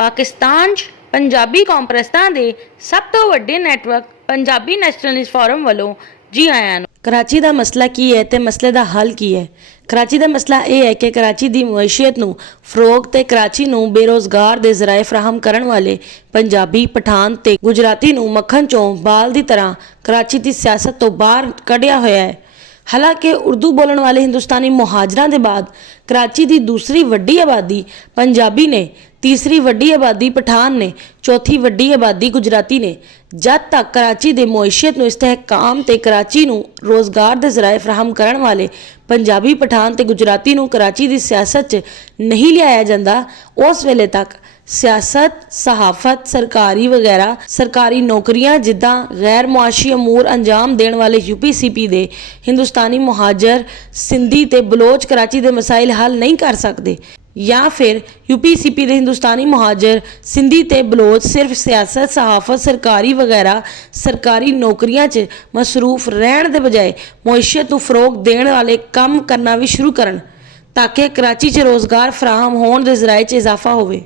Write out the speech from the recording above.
पाकिस्तान 'ਚ पंजाबी कॉन्फ्रेंसां दे सब तो वड्डे नैटवर्क पंजाबी नैशनलिस्ट फोरम वालों जी आयां नूं। कराची का मसला की है तो मसले का हल की है। कराची का मसला यह है कि कराची की मईशत नूं फरोग ते कराची नूं बेरोज़गार के ज़राए फराहम करने वाले पंजाबी पठान ते गुजराती नूं मक्खन चों बाल की तरह कराची की सियासत तो बाहर कढ़िया होया है। हालांकि उर्दू बोलन वाले हिंदुस्तानी मुहाजरां के बाद कराची की दूसरी वड्डी आबादी पंजाबी ने, तीसरी वड्डी आबादी पठान ने, चौथी वड्डी आबादी गुजराती ने। जद तक कराची के मईशत नूं इस्तेहकाम ते कराची नूं रोज़गार के ज़राए फराहम करने वाले पंजाबी पठान ते गुजराती नूं कराची की सियासत च नहीं लियाया जाता, उस वेले तक सियासत, सहाफत, सरकारी वगैरह सरकारी नौकरियां जिद्दां गैर मुआशी अमूर अंजाम देने वाले UPCP दे हिंदुस्तानी मुहाजर सिंधी ते बलोच कराची के मसाइल हल नहीं कर सकते, या फिर UPCP दे हिंदुस्तानी मुहाजर सिंधी ते बलोच सिर्फ सियासत, सहाफत, सरकारी वगैरह सरकारी नौकरियां च मसरूफ रहने के बजाय मईशत नूं फरोग देने वाले काम करना भी शुरू करन, ताकि कराची च रोज़गार फराहम होने के ज़राए च इजाफा होवे।